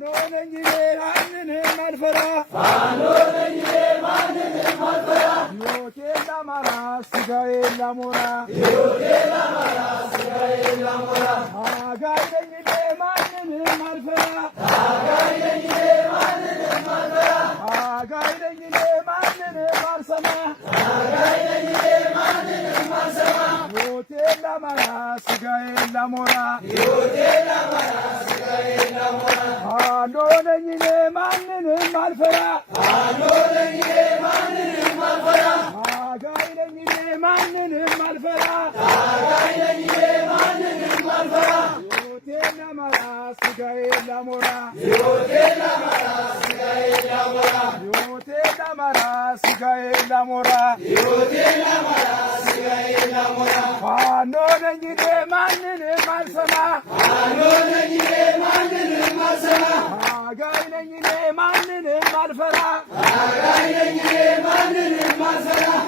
ፋኖ ነኝ ማንንም አልፈራ ሕይወቴን ለአማራ ሥጋዬን ለአሞራ ታጋይ ነኝ ማንንም አልፈራ ታጋይ ነኝ ማንንም አልሰማ ሕይወቴን ለአማራ ሥጋዬን ለአሞራ ፋኖ ነኝ ማንንም አልፈራ ታጋይ ነኝ ማንንም አልፈራ ሕይወቴን ለአማራ ሥጋዬን ለአሞራ ፋኖ ነኝ ማንንም አልሰማ ታጋይ ነኝ ማንንም አልፈራ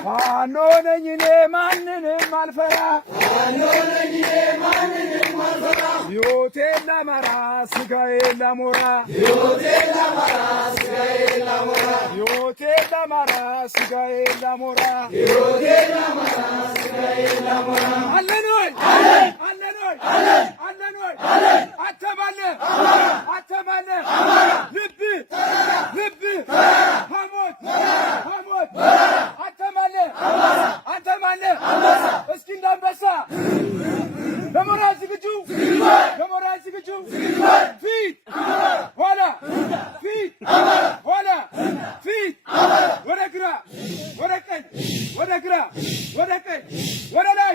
ፋኖ ነኝ ማንንም አልፈራ ሕይወቴን ለአማራ ሥጋዬን ለአሞራ አለን ወይ አተማለ ልብ ሐሞት አተማለ እስኪ እንዳንበሳ ለሞራል ዝግጁ ፊት ኋላ ፊት ወደ ግራ ወደ ቀኝ ወደ ላይ